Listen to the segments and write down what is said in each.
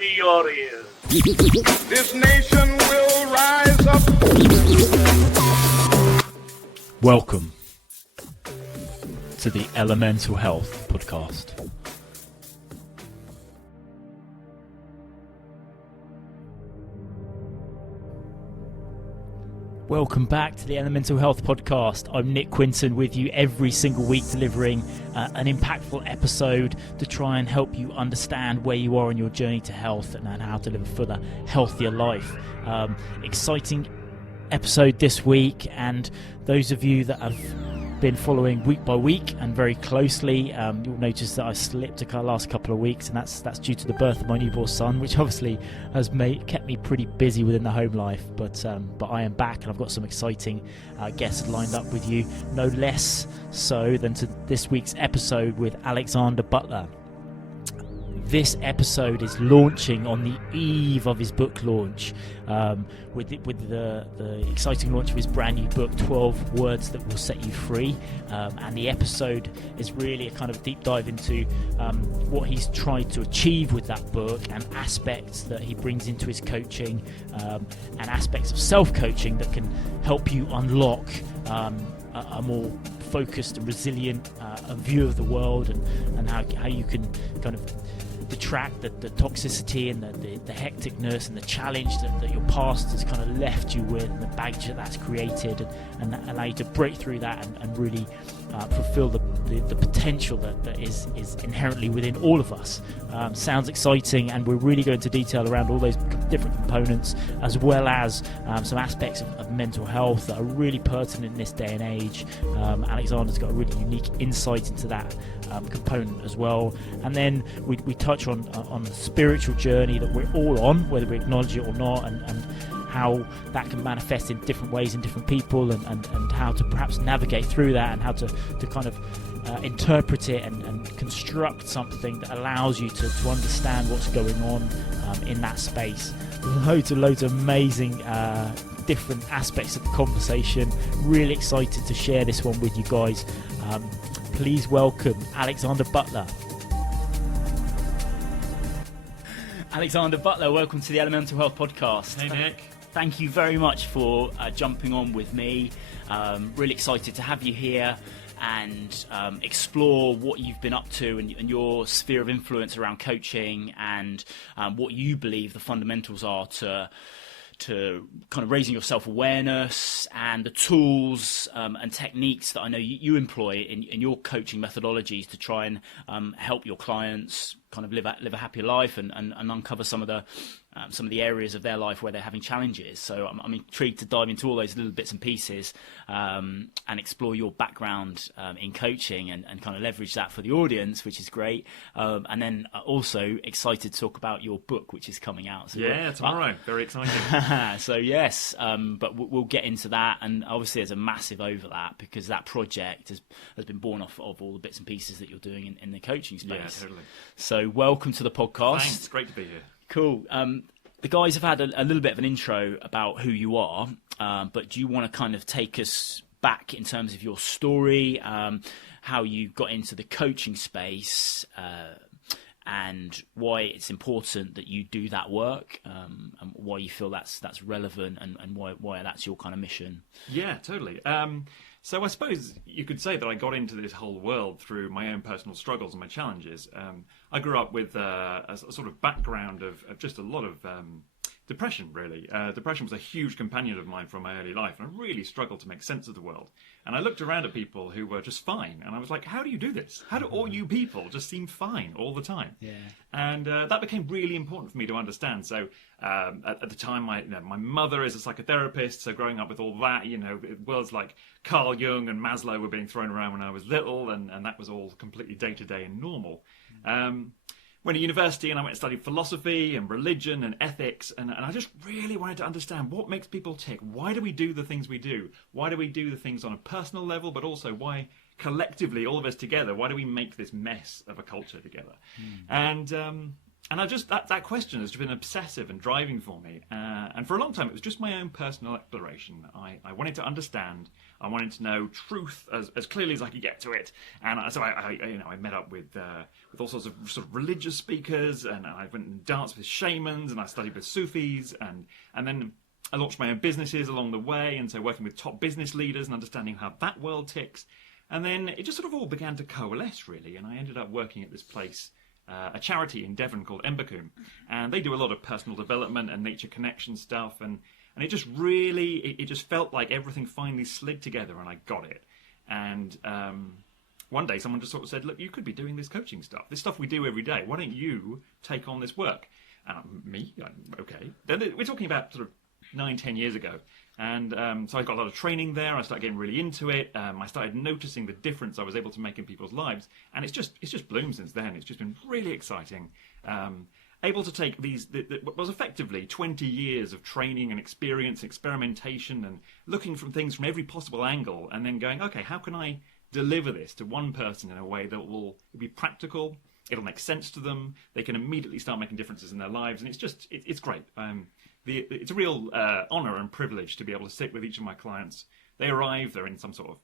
me your ears. This nation will rise up. Welcome to the Elemental Health Podcast. Welcome back to the Elemental Health Podcast. I'm Nick Quinton with you every single week, delivering an impactful episode to try and help you understand where you are on your journey to health and how to live a fuller, healthier life. Exciting episode this week, and those of you that have been following week by week and very closely, you'll notice that I slipped the last couple of weeks, and that's due to the birth of my newborn son, which obviously has kept me pretty busy within the home life. But I am back, and I've got some exciting guests lined up with you, no less so than to this week's episode with Alexander Butler. This episode is launching on the eve of his book launch, with the exciting launch of his brand new book, 12 Words That Will Set You Free. And the episode is really a kind of deep dive into what he's tried to achieve with that book, and aspects that he brings into his coaching, and aspects of self-coaching that can help you unlock a more focused and resilient view of the world, and how you can kind of detract the toxicity and the hecticness and the challenge that your past has kind of left you with, and the baggage that's created, and allow you to break through that and really fulfill the potential that is inherently within all of us. Sounds exciting, and we're really going into detail around all those different components, as well as some aspects of mental health that are really pertinent in this day and age. Alexander's got a really unique insight into that component as well. And then we touch on the spiritual journey that we're all on, whether we acknowledge it or not, and how that can manifest in different ways in different people, and how to perhaps navigate through that, and how to kind of interpret it and construct something that allows you to understand what's going on in that space. Loads of amazing different aspects of the conversation. Really excited to share this one with you guys. Please welcome Alexander Butler. Alexander Butler, welcome to the Elemental Health Podcast. Hey, Nick. Thank you very much for jumping on with me. Really excited to have you here and explore what you've been up to and your sphere of influence around coaching, and what you believe the fundamentals are to kind of raising your self-awareness, and the tools and techniques that I know you employ in your coaching methodologies to try and help your clients kind of live a happier life, and uncover some of the areas of their life where they're having challenges. So I'm intrigued to dive into all those little bits and pieces, and explore your background in coaching, and kind of leverage that for the audience, which is great. And then also excited to talk about your book, which is coming out. So yeah, tomorrow. Very exciting. So yes, but we'll get into that. And obviously there's a massive overlap, because that project has been born off of all the bits and pieces that you're doing in the coaching space. Yeah, totally. So welcome to the podcast. Thanks, great to be here. Cool. The guys have had a little bit of an intro about who you are, but do you want to kind of take us back in terms of your story, how you got into the coaching space, and why it's important that you do that work, and why you feel that's relevant, and why that's your kind of mission? Yeah, totally. So I suppose you could say that I got into this whole world through my own personal struggles and my challenges. I grew up with a sort of background of just a lot of depression, really. Depression was a huge companion of mine from my early life, and I really struggled to make sense of the world. And I looked around at people who were just fine, and I was like, how do you do this? How do all you people just seem fine all the time? Yeah. And that became really important for me to understand. So at the time, my mother is a psychotherapist, so growing up with all that, words like Carl Jung and Maslow were being thrown around when I was little, and that was all completely day-to-day and normal. Went to university, and I went and studied philosophy and religion and ethics, and I just really wanted to understand what makes people tick. Why do we do the things we do? Why do we do the things on a personal level, but also why collectively, all of us together, why do we make this mess of a culture together? And I just that question has been obsessive and driving for me. And for a long time, it was just my own personal exploration. I wanted to understand. I wanted to know truth as clearly as I could get to it. And so I met up with all sorts of sort of religious speakers, and I went and danced with shamans, and I studied with Sufis, and then I launched my own businesses along the way. And so working with top business leaders and understanding how that world ticks. And then it just sort of all began to coalesce, really. And I ended up working at this place, a charity in Devon called Embercombe, and they do a lot of personal development and nature connection stuff, and it just really, it just felt like everything finally slid together, and I got it. And one day someone just sort of said, look, you could be doing this coaching stuff, this stuff we do every day. Why don't you take on this work? Me? Okay. Then we're talking about sort of 9-10 years ago. And so I got a lot of training there. I started getting really into it. I started noticing the difference I was able to make in people's lives. And it's just bloomed since then. It's just been really exciting. Able to take what was effectively 20 years of training and experience, experimentation, and looking from things from every possible angle, and then going, okay, how can I deliver this to one person in a way that will be practical, it'll make sense to them, they can immediately start making differences in their lives, and it's great. It's a real honour and privilege to be able to sit with each of my clients. They arrive, they're in some sort of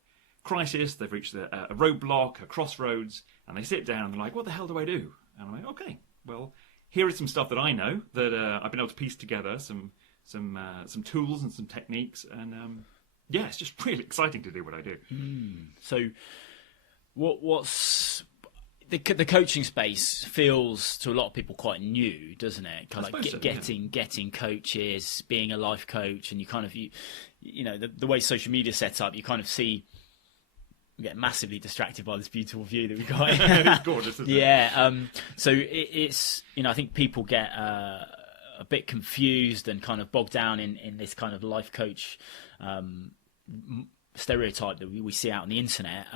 crisis, they've reached a roadblock, a crossroads, and they sit down and they're like, what the hell do I do? And I'm like, okay, well, here is some stuff that I know that I've been able to piece together, some tools and some techniques, and it's just really exciting to do what I do. So what's... The coaching space feels to a lot of people quite new, doesn't it? Kind of like getting coaches, being a life coach, and you kind of the way social media is set up, you kind of see. We get massively distracted by this beautiful view that we got. It's gorgeous, isn't it? Yeah. So it's I think people get a bit confused and kind of bogged down in this kind of life coach stereotype that we see out on the internet.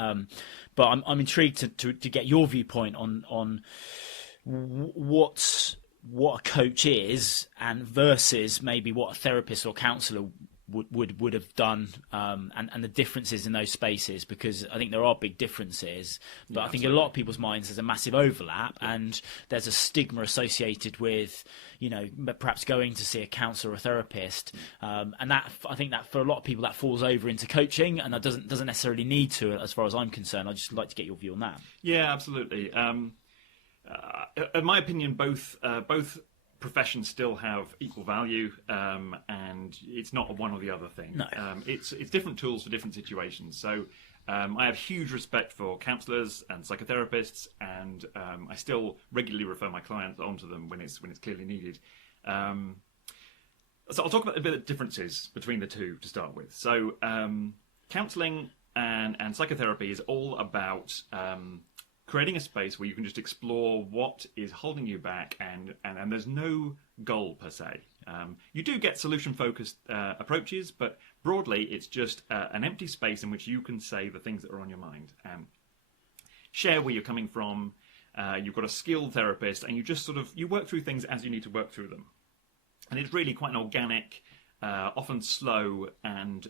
But I'm intrigued to get your viewpoint on what a coach is, and versus maybe what a therapist or counsellor would have done, and the differences in those spaces, because I think there are big differences, but I think in a lot of people's minds there's a massive overlap, and there's a stigma associated with perhaps going to see a counsellor or a therapist, and that, I think that for a lot of people that falls over into coaching, and that doesn't necessarily need to, as far as I'm concerned. I'd just like to get your view on that. Yeah, absolutely. In my opinion, both professions still have equal value, and it's not a one or the other thing. No. It's different tools for different situations. So I have huge respect for counsellors and psychotherapists, and I still regularly refer my clients onto them when it's clearly needed. So I'll talk about a bit of differences between the two to start with. So counselling and psychotherapy is all about creating a space where you can just explore what is holding you back, and there's no goal per se. You do get solution-focused approaches, but broadly it's just an empty space in which you can say the things that are on your mind. Share where you're coming from. You've got a skilled therapist, and you work through things as you need to work through them. And it's really quite an organic, often slow, and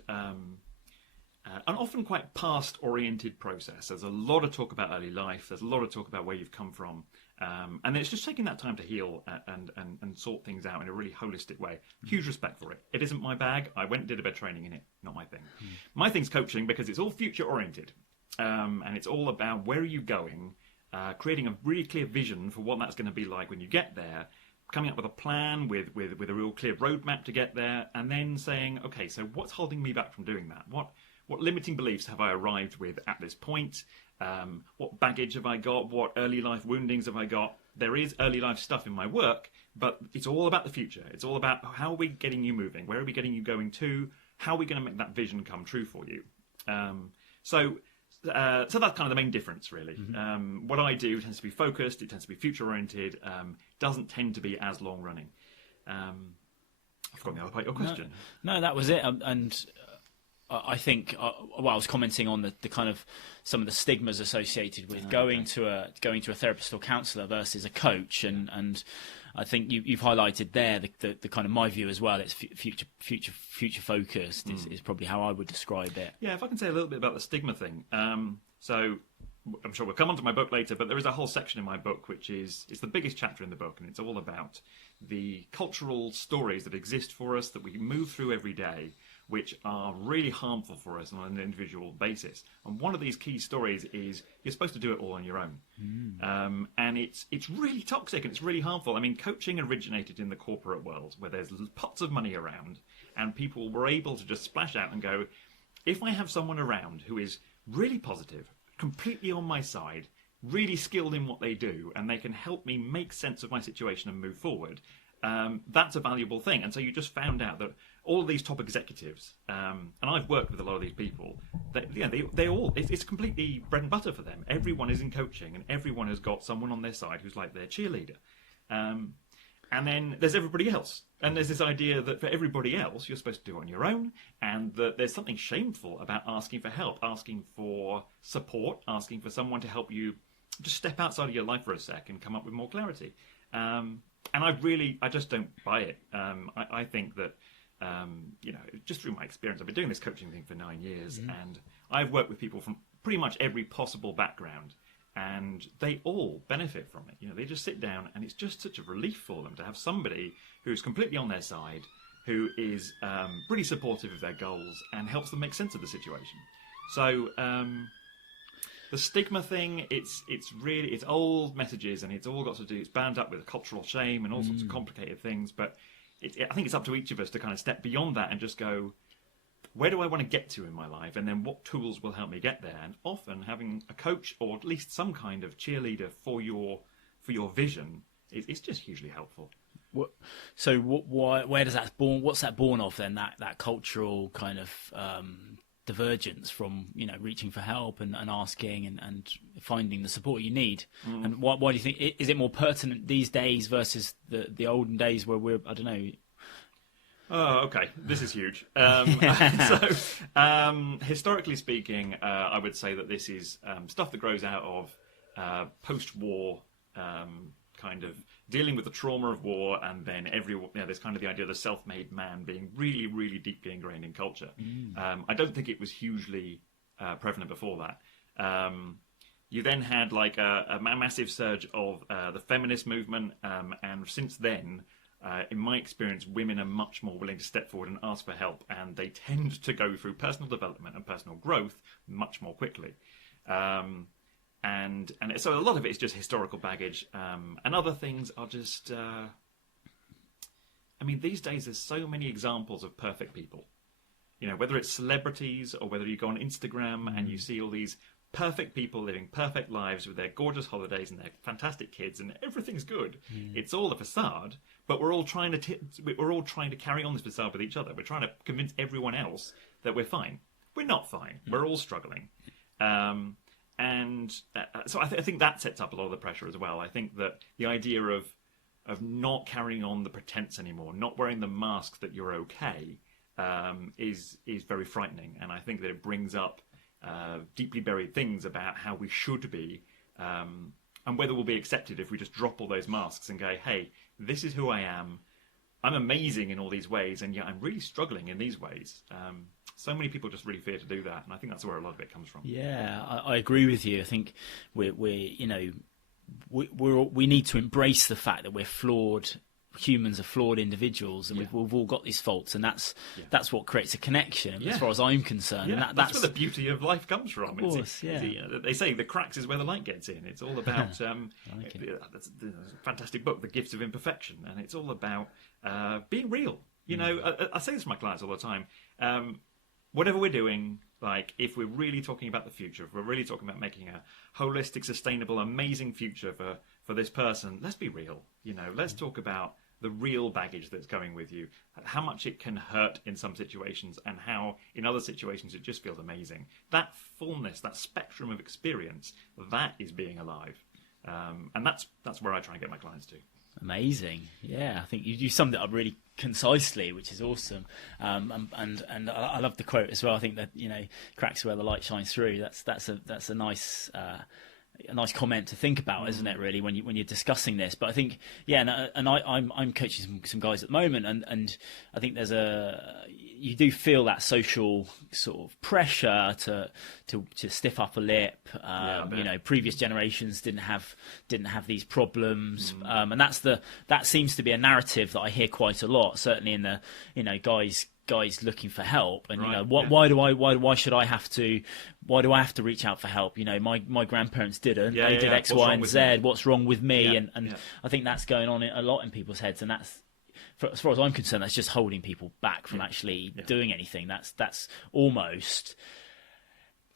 often quite past-oriented process. There's a lot of talk about early life. There's a lot of talk about where you've come from. And then it's just taking that time to heal and sort things out in a really holistic way. Huge respect for it. It isn't my bag. I went and did a bit of training in it. Not my thing. My thing's coaching, because it's all future-oriented. And it's all about where are you going, creating a really clear vision for what that's going to be like when you get there, coming up with a plan with a real clear roadmap to get there, and then saying, okay, so what's holding me back from doing that? What limiting beliefs have I arrived with at this point? What baggage have I got? What early life woundings have I got? There is early life stuff in my work, but it's all about the future. It's all about how are we getting you moving? Where are we getting you going to? How are we going to make that vision come true for you? So that's kind of the main difference, really. Mm-hmm. What I do tends to be focused. It tends to be future-oriented. Doesn't tend to be as long-running. I've forgotten the other part of your question. No, that was it. And I think I was commenting on the kind of some of the stigmas associated with going to a therapist or counsellor versus a coach, and I think you've highlighted there the kind of my view as well. It's future focused is probably how I would describe it. Yeah, if I can say a little bit about the stigma thing. So I'm sure we'll come on to my book later, but there is a whole section in my book which is it's the biggest chapter in the book, and it's all about the cultural stories that exist for us that we move through every day, which are really harmful for us on an individual basis. And one of these key stories is you're supposed to do it all on your own. And it's really toxic and it's really harmful. I mean, coaching originated in the corporate world where there's pots of money around and people were able to just splash out and go, if I have someone around who is really positive, completely on my side, really skilled in what they do, and they can help me make sense of my situation and move forward, that's a valuable thing. And so you just found out that all of these top executives, and I've worked with a lot of these people, they all, it's completely bread and butter for them. Everyone is in coaching and everyone has got someone on their side who's like their cheerleader. And then there's everybody else. And there's this idea that for everybody else, you're supposed to do it on your own, and that there's something shameful about asking for help, asking for support, asking for someone to help you just step outside of your life for a sec and come up with more clarity. And I just don't buy it. I think that, just through my experience, I've been doing this coaching thing for 9 years, and I've worked with people from pretty much every possible background, and they all benefit from it. They just sit down, and it's just such a relief for them to have somebody who's completely on their side, who is really supportive of their goals and helps them make sense of the situation. So the stigma thing, it's old messages, and it's all got to do, it's bound up with cultural shame and all sorts of complicated things, but I think it's up to each of us to kind of step beyond that and just go, where do I want to get to in my life, and then what tools will help me get there? And often having a coach or at least some kind of cheerleader for your vision is just hugely helpful. Where does that born? What's that born of then? That cultural kind of divergence from reaching for help and asking and finding the support you need. And why do you think is it more pertinent these days versus the olden days where we're, I don't know? Oh, okay. This is huge. Historically speaking, I would say that this is stuff that grows out of post-war kind of dealing with the trauma of war, and then there's kind of the idea of the self-made man being really, really deeply ingrained in culture. I don't think it was hugely prevalent before that. You then had like a massive surge of the feminist movement, and since then, in my experience, women are much more willing to step forward and ask for help, and they tend to go through personal development and personal growth much more quickly. And so a lot of it is just historical baggage, and other things are just. These days there's so many examples of perfect people. Whether it's celebrities or whether you go on Instagram and you see all these perfect people living perfect lives with their gorgeous holidays and their fantastic kids, and everything's good. It's all a facade, but we're all trying to carry on this facade with each other. We're trying to convince everyone else that we're fine. We're not fine. We're all struggling. So I think that sets up a lot of the pressure as well. I think that the idea of not carrying on the pretense anymore, not wearing the mask that you're okay, is very frightening. And I think that it brings up deeply buried things about how we should be, and whether we'll be accepted if we just drop all those masks and go, hey, this is who I am. I'm amazing in all these ways, and yet I'm really struggling in these ways. So many people just really fear to do that, and I think that's where a lot of it comes from. Yeah, I agree with you. I think we need to embrace the fact that we're flawed. Humans are flawed individuals, and we've all got these faults, and that's what creates a connection, as far as I'm concerned. Yeah, and that's where the beauty of life comes from. Of course, they say the cracks is where the light gets in. It's all about that's a fantastic book, The Gifts of Imperfection, and it's all about being real. I say this to my clients all the time. Whatever we're doing, like if we're really talking about the future, if we're really talking about making a holistic, sustainable, amazing future for this person, let's be real. Let's talk about the real baggage that's going with you, how much it can hurt in some situations, and how in other situations it just feels amazing. That fullness, that spectrum of experience, that is being alive. And that's where I try and get my clients to. Amazing. Yeah, I think you summed it up really concisely, which is awesome. And I love the quote as well. I think that cracks where the light shines through. That's a nice comment to think about, isn't it? Really, when you're discussing this. But I think I'm coaching some guys at the moment, and I think there's you do feel that social sort of pressure to stiff upper lip. Previous generations didn't have these problems, and that seems to be a narrative that I hear quite a lot. Certainly in the guys looking for help, and why do I have to reach out for help? My grandparents didn't. They did X, Y, and Z. What's wrong with me? And I think that's going on a lot in people's heads, and that's, as far as I'm concerned, that's just holding people back from actually doing anything. That's almost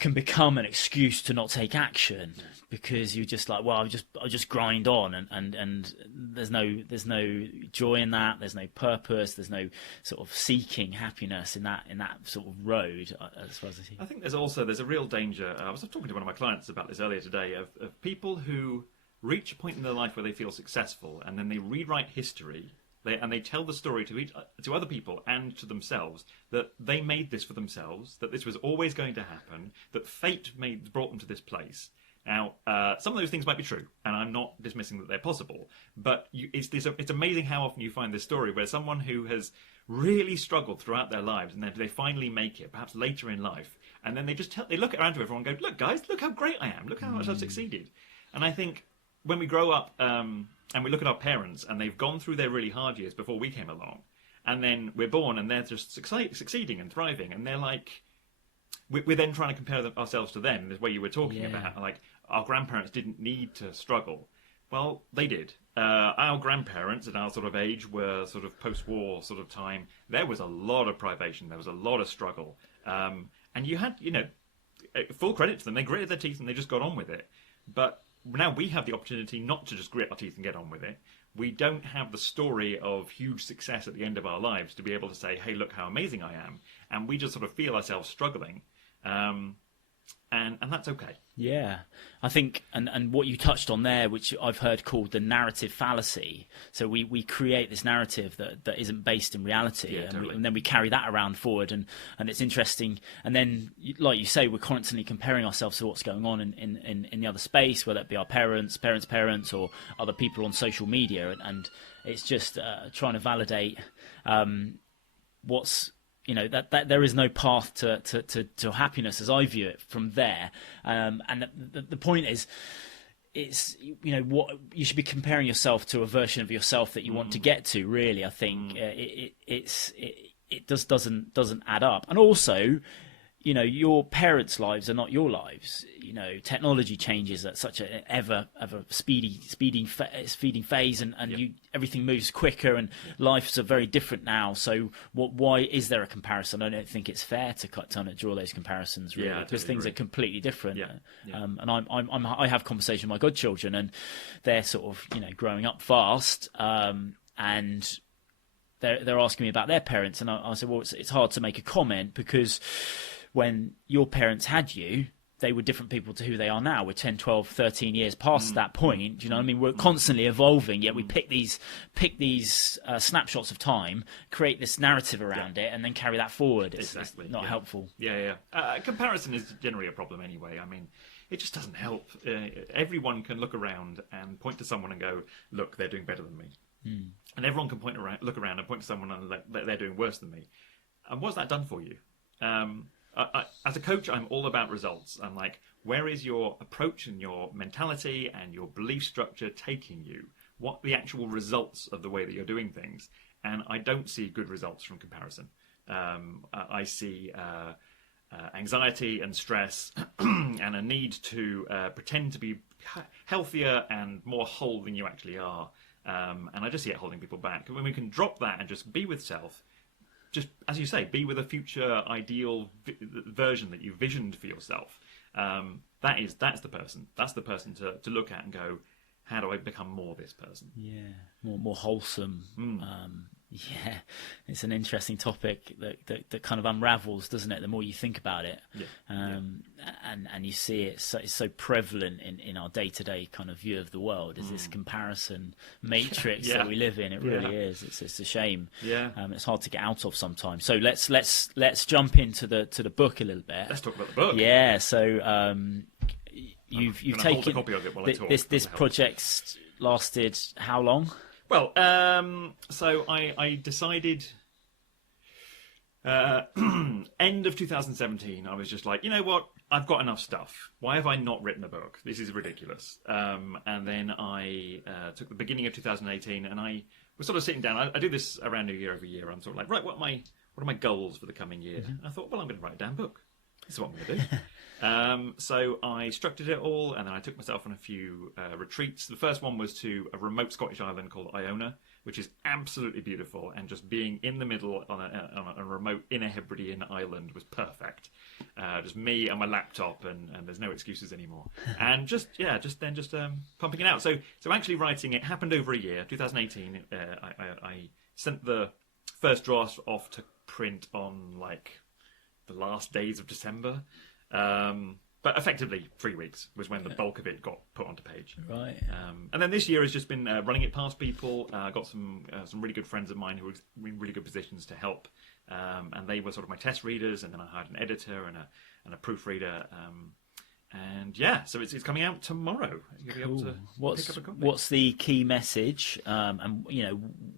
can become an excuse to not take action, because you're just like, well, I'll just grind on, and there's no joy in that. There's no purpose. There's no sort of seeking happiness in that sort of road, as far as I see. I think there's a real danger. I was talking to one of my clients about this earlier today, of people who reach a point in their life where they feel successful, and then they rewrite history. They tell the story to other people and to themselves that they made this for themselves, that this was always going to happen, that fate brought them to this place. Now, some of those things might be true, and I'm not dismissing that they're possible, but it's amazing how often you find this story where someone who has really struggled throughout their lives, and then they finally make it, perhaps later in life, and then they look around to everyone and go, look, guys, look how great I am, look how much I've succeeded. And I think when we grow up, and we look at our parents, and they've gone through their really hard years before we came along, and then we're born, and they're just succeeding and thriving, and they're like, we're then trying to compare ourselves to them, the way you were talking about, like, our grandparents didn't need to struggle. Well, they did. Our grandparents at our sort of age were sort of post-war sort of time. There was a lot of privation, there was a lot of struggle, and you had, full credit to them. They gritted their teeth and they just got on with it. But now we have the opportunity not to just grit our teeth and get on with it. We don't have the story of huge success at the end of our lives to be able to say, hey, look how amazing I am. And we just sort of feel ourselves struggling. And that's okay. Yeah, I think, and what you touched on there, which I've heard called the narrative fallacy. So we create this narrative that isn't based in reality, and then we carry that around forward, and it's interesting. And then, like you say, we're constantly comparing ourselves to what's going on in the other space, whether it be our parents, or other people on social media, and it's just trying to validate what's. That there is no path to happiness as I view it from there, and the point is, it's what you should be comparing yourself to a version of yourself that you want to get to. Really, I think it just doesn't add up, and also, your parents' lives are not your lives. Technology changes at such a ever speeding phase, and everything moves quicker, and lives are very different now. So, why is there a comparison? I don't think it's fair to draw those comparisons, really, because things are completely different. And I have conversations with my godchildren, and they're sort of growing up fast, and they're asking me about their parents, and I said, well, it's hard to make a comment because when your parents had you, they were different people to who they are now. We're 10, 12, 13 years past that point. Do you know what I mean? We're constantly evolving, yet we pick these snapshots of time, create this narrative around it, and then carry that forward. It's not helpful. Comparison is generally a problem anyway. I mean, it just doesn't help. Everyone can look around and point to someone and go, look, they're doing better than me. And everyone can look around and point to someone and they're doing worse than me. And what's that done for you? As a coach, I'm all about results. I'm like, where is your approach and your mentality and your belief structure taking you? What are the actual results of the way that you're doing things? And I don't see good results from comparison. I see anxiety and stress and a need to pretend to be healthier and more whole than you actually are. And I just see it holding people back. When we can drop that and just be with self, just, as you say, be with a future ideal version that you visioned for yourself. That's the person. That's the person to look at and go, how do I become more this person? Yeah, more wholesome. Yeah, it's an interesting topic that kind of unravels, doesn't it? The more you think about it, and you see it's so prevalent in our day-to-day kind of view of the world. Is this comparison matrix that we live in? It really is. It's a shame. It's hard to get out of sometimes. So let's jump into the book a little bit. Let's talk about the book. Yeah. So you've taken hold a copy of it while I talk. This project's lasted how long? Well, so I decided End of 2017, I was just like, you know what? I've got enough stuff. Why have I not written a book? This is ridiculous. And then I took the beginning of 2018, and I was sort of sitting down. I do this around New Year every year. I'm sort of like, right, what are my goals for the coming year? And I thought, well, I'm going to write a damn book. This is what I'm going to do. So I structured it all, and then I took myself on a few retreats. The first one was to a remote Scottish island called Iona, which is absolutely beautiful, and just being in the middle on a remote Inner Hebridean island was perfect. Just me and my laptop, and there's no excuses anymore. And just pumping it out. So actually writing it happened over a year. 2018, I sent the first draft off to print on like the last days of December. But effectively, 3 weeks was when the bulk of it got put onto page. Right. And then this year has just been running it past people. Got some really good friends of mine who were in really good positions to help. And they were sort of my test readers. And then I hired an editor and a proofreader. And yeah, so it's coming out tomorrow. You'll be able to pick up a copy. What's the key message? And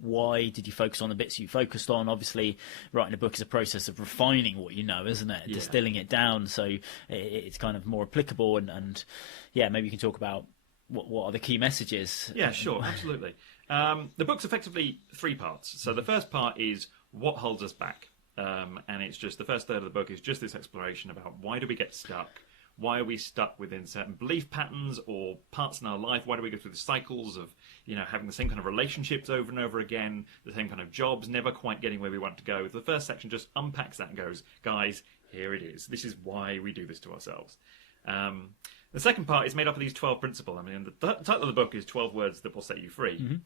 why did you focus on the bits you focused on? Obviously, writing a book is a process of refining what you know, isn't it? Yeah. Distilling it down so it's kind of more applicable. And yeah, maybe you can talk about what are the key messages. Yeah, sure, absolutely. The book's effectively 3 parts. So the first part is what holds us back, and it's just the first third of the book is just this exploration about why do we get stuck. Why are we stuck within certain belief patterns or parts in our life? Why do we go through the cycles of, having the same kind of relationships over and over again, the same kind of jobs, never quite getting where we want to go? The first section just unpacks that and goes, guys, here it is. This is why we do this to ourselves. The second part is made up of these 12 principles. I mean, the title of the book is 12 Words That Will Set You Free.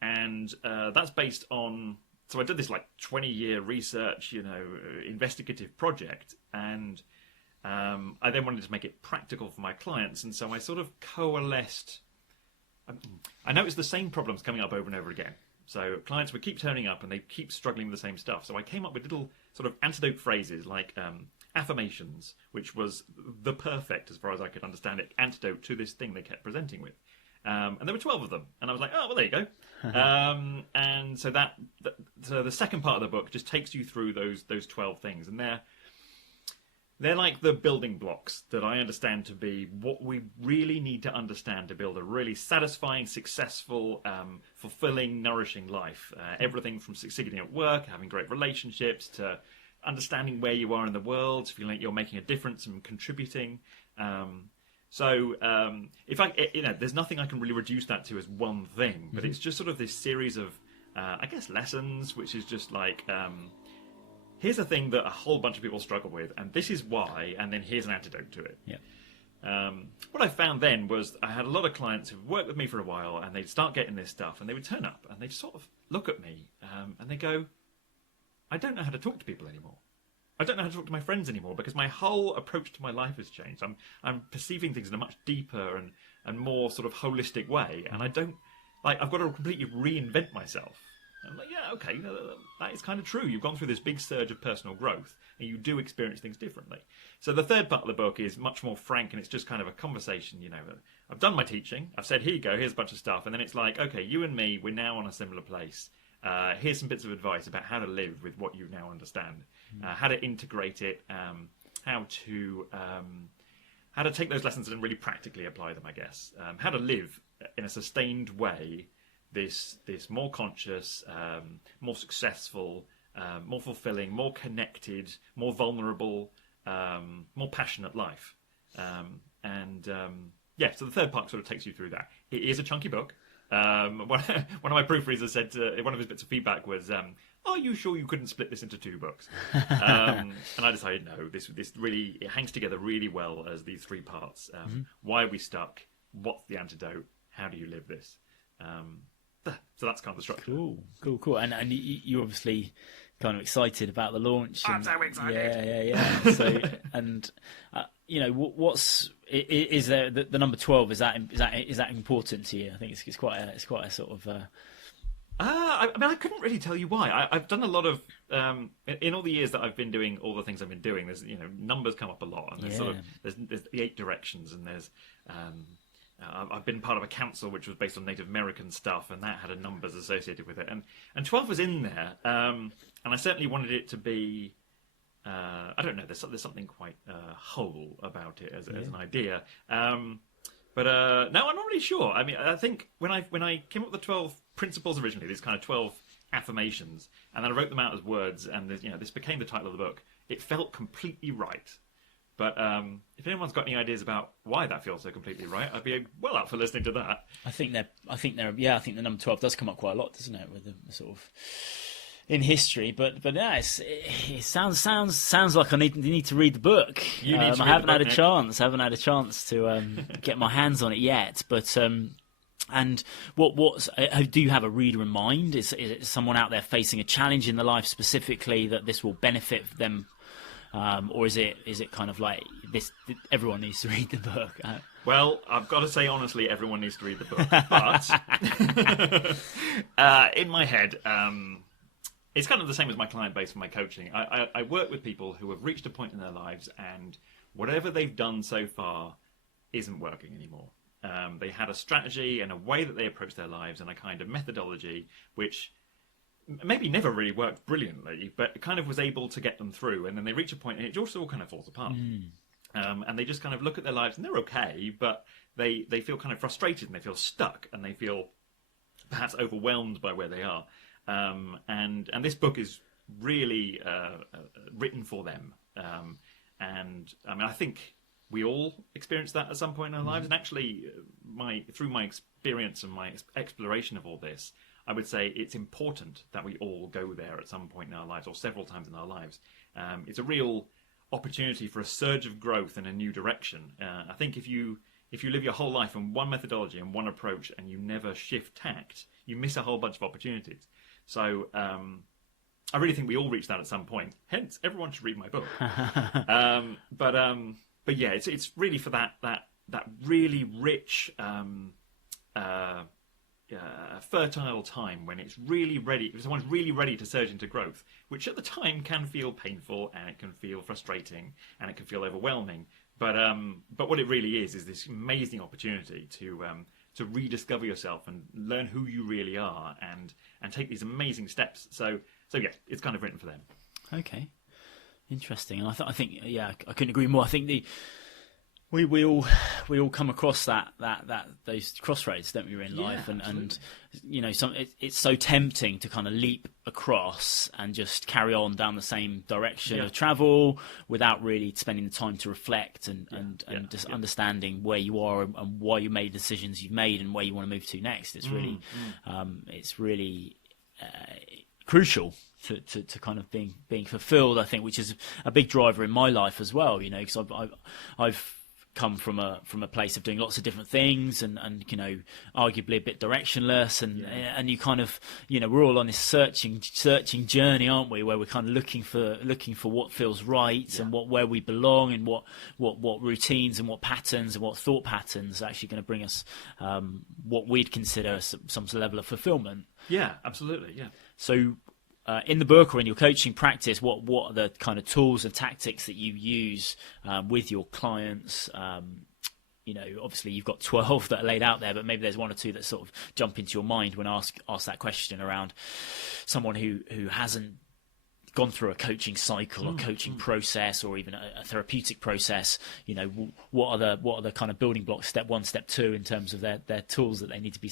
And that's based on... So I did this 20-year research, investigative project, and... I then wanted to make it practical for my clients, and so I sort of coalesced. I noticed the same problems coming up over and over again. So clients would keep turning up, and they keep struggling with the same stuff. So I came up with little sort of antidote phrases like affirmations, which was the perfect, as far as I could understand it, antidote to this thing they kept presenting with. And there were 12 of them, and I was like, oh, well, there you go. And so so the second part of the book just takes you through those 12 things, and they're like the building blocks that I understand to be what we really need to understand to build a really satisfying, successful, fulfilling, nourishing life. Everything from succeeding at work, having great relationships, to understanding where you are in the world, feeling like you're making a difference and contributing. If there's nothing I can really reduce that to as one thing, but it's just sort of this series of, lessons, which is just like... here's a thing that a whole bunch of people struggle with, and this is why, and then here's an antidote to it. Yeah. What I found then was I had a lot of clients who've worked with me for a while, and they'd start getting this stuff, and they would turn up, and they'd sort of look at me, and they go, I don't know how to talk to people anymore. I don't know how to talk to my friends anymore, because my whole approach to my life has changed. I'm perceiving things in a much deeper and more sort of holistic way, and I've got to completely reinvent myself. I'm like, yeah, okay, that is kind of true. You've gone through this big surge of personal growth, and you do experience things differently. So the third part of the book is much more frank, and it's just kind of a conversation. I've done my teaching. I've said, here you go, here's a bunch of stuff. And then it's like, okay, you and me, we're now on a similar place. Here's some bits of advice about how to live with what you now understand, how to integrate it, how to take those lessons and really practically apply them, I guess. How to live in a sustained way this more conscious, more successful, more fulfilling, more connected, more vulnerable, more passionate life. So the third part sort of takes you through that. It is a chunky book. One of my proofreaders said, one of his bits of feedback was, are you sure you couldn't split this into 2 books? And I decided, no, this really, it hangs together really well as these 3 parts. Why are we stuck? What's the antidote? How do you live this? So that's kind of the structure. Cool. And you're obviously kind of excited about the launch. I'm so excited. Yeah. So, and what's is there the number 12? Is that important to you? I think it's quite a sort of. I couldn't really tell you why. I've done a lot of in all the years that I've been doing all the things I've been doing. There's numbers come up a lot, and there's there's the 8 directions, and there's I've been part of a council which was based on Native American stuff, and that had a numbers associated with it. And 12 was in there, and I certainly wanted it to be. I don't know. There's something quite whole about it as an idea. But no, I'm not really sure. I mean, I think when I came up with the 12 principles originally, these kind of 12 affirmations, and then I wrote them out as words, and this became the title of the book. It felt completely right. But if anyone's got any ideas about why that feels so completely right, I'd be well up for listening to that. I think the number 12 does come up quite a lot, doesn't it, with the sort of in history. But yeah, it sounds like I need to read the book. I haven't had a chance to get my hands on it yet. But and do you have a reader in mind? Is someone out there facing a challenge in their life specifically that this will benefit them? Or is it kind of like this? Everyone needs to read the book. Well, I've got to say honestly, everyone needs to read the book. But in my head, it's kind of the same as my client base for my coaching. I work with people who have reached a point in their lives, and whatever they've done so far isn't working anymore. They had a strategy and a way that they approach their lives, and a kind of methodology which maybe never really worked brilliantly, but kind of was able to get them through. And then they reach a point and it just all kind of falls apart. And they just kind of look at their lives and they're okay, but they feel kind of frustrated and they feel stuck and they feel perhaps overwhelmed by where they are. And this book is really written for them. And I mean, I think we all experience that at some point in our lives. And actually, through my experience and my exploration of all this, I would say it's important that we all go there at some point in our lives, or several times in our lives. It's a real opportunity for a surge of growth in a new direction. I think if you live your whole life in one methodology and one approach, and you never shift tact, you miss a whole bunch of opportunities. So I really think we all reach that at some point. Hence, everyone should read my book. But yeah, it's really for that really rich. Fertile time when it's really ready. If someone's really ready to surge into growth, which at the time can feel painful and it can feel frustrating and it can feel overwhelming. But what it really is this amazing opportunity to rediscover yourself and learn who you really are and take these amazing steps. So yeah, it's kind of written for them. Okay, interesting. And I think I couldn't agree more. I think we all come across those crossroads, don't we, in life, and it's so tempting to kind of leap across and just carry on down the same direction of travel without really spending the time to reflect and just understanding where you are and why you made the decisions you've made and where you want to move to next. It's really crucial to kind of being fulfilled, I think, which is a big driver in my life as well. Because I've come from a place of doing lots of different things and arguably a bit directionless and you kind of we're all on this searching journey, aren't we, where we're kind of looking for what feels right and where we belong and what routines and what patterns and what thought patterns are actually going to bring us what we'd consider some level of fulfillment. Yeah, absolutely. Yeah. So in the book or in your coaching practice, what are the kind of tools and tactics that you use with your clients? Obviously you've got 12 that are laid out there, but maybe there's one or two that sort of jump into your mind when I ask that question around someone who hasn't gone through a coaching cycle or coaching process or even a therapeutic process. What are the kind of building blocks, step 1, step 2, in terms of their tools that they need to be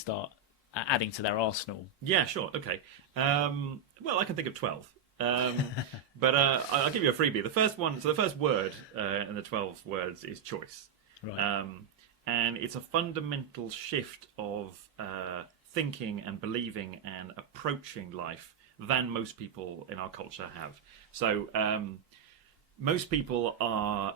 adding to their arsenal? Yeah, sure. Okay. Well, I can think of 12. But I'll give you a freebie. The first word in the 12 words is choice. Right. And it's a fundamental shift of thinking and believing and approaching life than most people in our culture have. So most people are...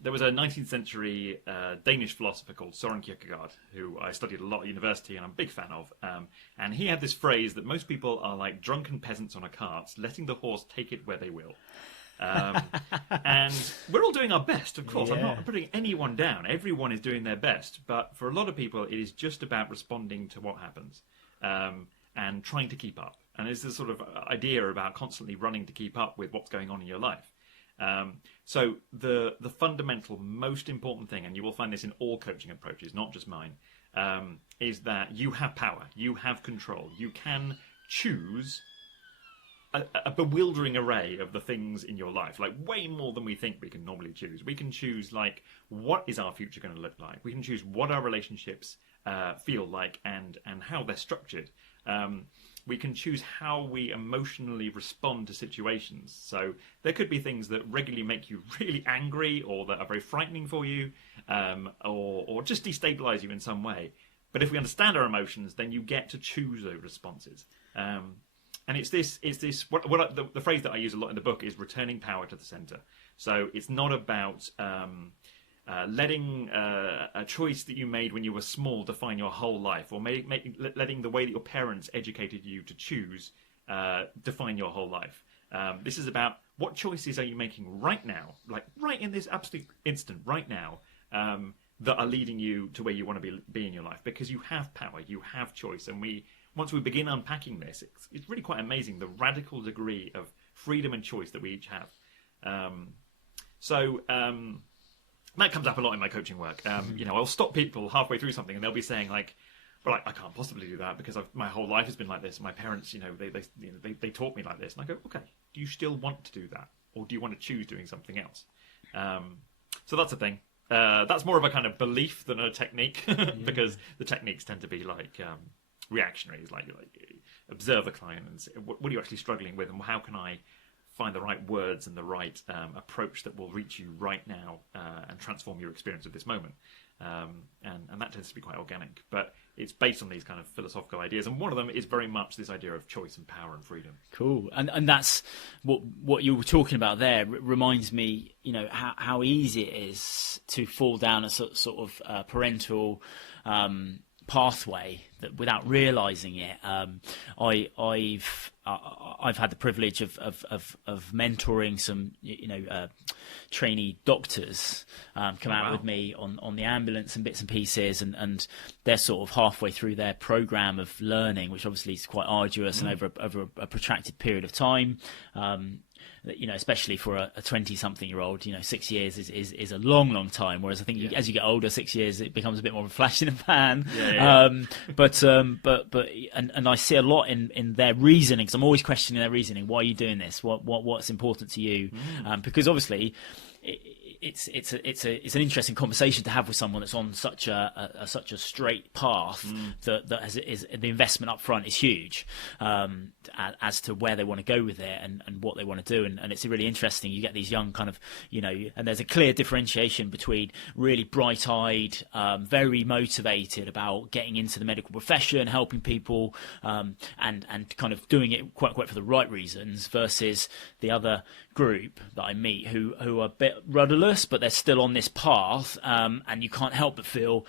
there was a 19th century Danish philosopher called Søren Kierkegaard, who I studied a lot at university and I'm a big fan of. And he had this phrase that most people are like drunken peasants on a cart, letting the horse take it where they will. And we're all doing our best, of course. Yeah. I'm not putting anyone down. Everyone is doing their best. But for a lot of people, it is just about responding to what happens and trying to keep up. And there's this sort of idea about constantly running to keep up with what's going on in your life. So the fundamental, most important thing, and you will find this in all coaching approaches, not just mine, is that you have power, you have control, you can choose a bewildering array of the things in your life, like way more than we think we can normally choose. We can choose, like, what is our future going to look like? We can choose what our relationships feel like and how they're structured. We can choose how we emotionally respond to situations. So there could be things that regularly make you really angry, or that are very frightening for you, or just destabilize you in some way. But if we understand our emotions, then you get to choose those responses. And it's this. The phrase that I use a lot in the book is returning power to the center. So it's not about letting a choice that you made when you were small define your whole life, or letting the way that your parents educated you to choose define your whole life. This is about what choices are you making right now, like right in this absolute instant, right now, that are leading you to where you want to be in your life, because you have power, you have choice. And once we begin unpacking this, it's really quite amazing, the radical degree of freedom and choice that we each have. That comes up a lot in my coaching work. I'll stop people halfway through something and they'll be saying, like, well, I can't possibly do that because my whole life has been like this. My parents, they taught me like this. And I go, okay, do you still want to do that? Or do you want to choose doing something else? So that's the thing. That's more of a kind of belief than a technique, because the techniques tend to be like reactionary. It's like observe the client and say, what are you actually struggling with, and how can I find the right words and the right approach that will reach you right now and transform your experience of this moment. And that tends to be quite organic, but it's based on these kind of philosophical ideas, and one of them is very much this idea of choice and power and freedom. Cool. And that's what you were talking about there. Reminds me, how easy it is to fall down a sort of parental pathway that without realizing it. I've had the privilege of mentoring some trainee doctors come out with me on the ambulance and bits and pieces, and they're sort of halfway through their program of learning, which obviously is quite arduous and over a protracted period of time. Especially for a 20-something-year-old, 6 years is a long time. Whereas I think as you get older, 6 years it becomes a bit more of a flash in the pan. But I see a lot in their reasoning, because I'm always questioning their reasoning. Why are you doing this? What's important to you? Because obviously it's an interesting conversation to have with someone that's on such a straight path that is the investment up front is huge, as to where they want to go with it and what they want to do, and it's really interesting. You get these young kind of and there's a clear differentiation between really bright-eyed, very motivated about getting into the medical profession, helping people, and kind of doing it quite for the right reasons, versus the other group that I meet who are a bit rudderless, but they're still on this path, and you can't help but feel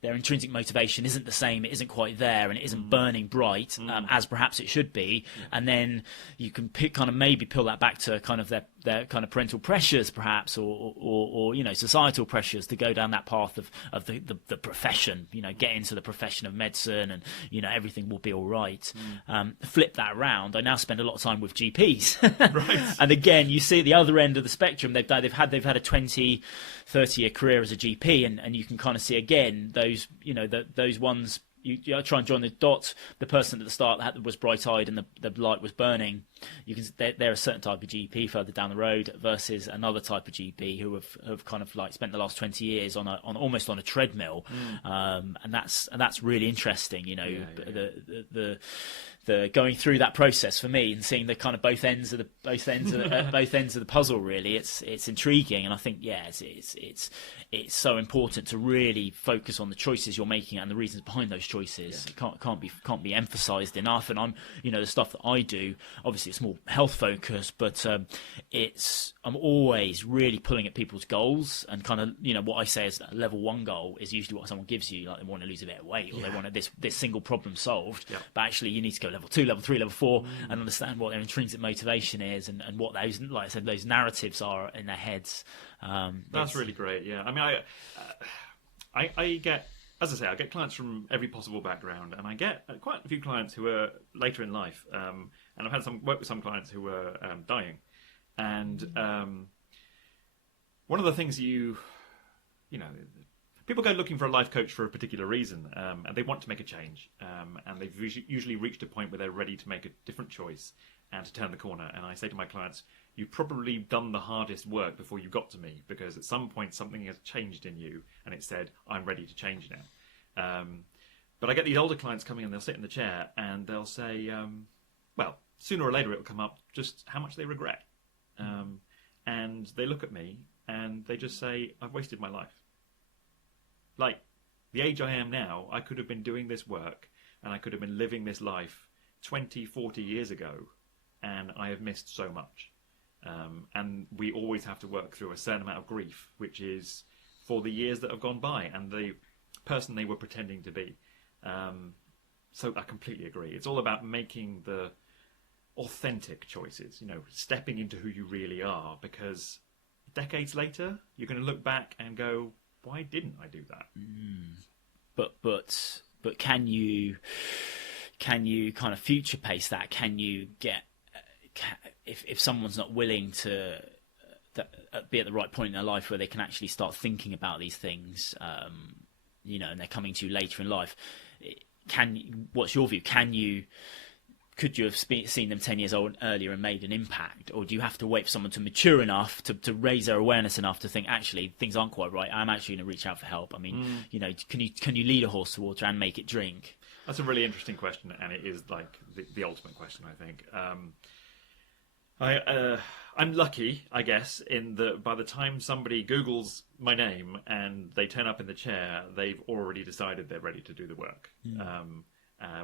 their intrinsic motivation isn't the same, it isn't quite there, and it isn't burning bright as perhaps it should be. And then you can maybe peel that back to kind of their kind of parental pressures, perhaps, or societal pressures to go down that path of the profession, get into the profession of medicine, and everything will be all right. Flip that around, I now spend a lot of time with GPs, Right. And again, you see at the other end of the spectrum, they've had a 20-30 year career as a GP, and you can kind of see again those ones. You try and join the dots. The person at the start that was bright-eyed and the light was burning, they're a certain type of GP further down the road, versus another type of GP who have kind of like spent the last 20 years on almost on a treadmill, and that's really interesting. The going through that process for me and seeing the kind of both ends of the puzzle, really, it's intriguing, and I think it's so important to really focus on the choices you're making and the reasons behind those choices. It can't be emphasized enough. And I'm the stuff that I do, obviously it's more health focused, but I'm always really pulling at people's goals, and kind of what I say is that level 1 goal is usually what someone gives you, like they want to lose a bit of weight, or they want this single problem solved. But actually you need to go level 2, level 3, level 4, and understand what their intrinsic motivation is, and what those, like I said, those narratives are in their heads. That's really great. Yeah, I mean, I get, as I say, I get clients from every possible background, and I get quite a few clients who are later in life, and I've had work with some clients who are dying, And one of the things people go looking for a life coach for a particular reason, and they want to make a change, and they've usually reached a point where they're ready to make a different choice and to turn the corner. And I say to my clients, you've probably done the hardest work before you got to me, because at some point something has changed in you and it said, I'm ready to change now. But I get these older clients coming and they'll sit in the chair and they'll say, well, sooner or later it'll come up just how much they regret. And they look at me and they just say, I've wasted my life. Like, the age I am now, I could have been doing this work and I could have been living this life 20, 40 years ago, and I have missed so much. And we always have to work through a certain amount of grief, which is for the years that have gone by and the person they were pretending to be. So I completely agree. It's all about making the authentic choices, stepping into who you really are, because decades later, you're going to look back and go, why didn't I do that? But can you kind of future pace that? Can you get, if someone's not willing to be at the right point in their life where they can actually start thinking about these things, and they're coming to you later in life, what's your view? Could you have seen them 10 years old earlier and made an impact? Or do you have to wait for someone to mature enough to raise their awareness enough to think, actually, things aren't quite right, I'm actually going to reach out for help? I mean, can you lead a horse to water and make it drink? That's a really interesting question, and it is like the ultimate question, I think. I'm lucky, I guess, in that by the time somebody Googles my name and they turn up in the chair, they've already decided they're ready to do the work.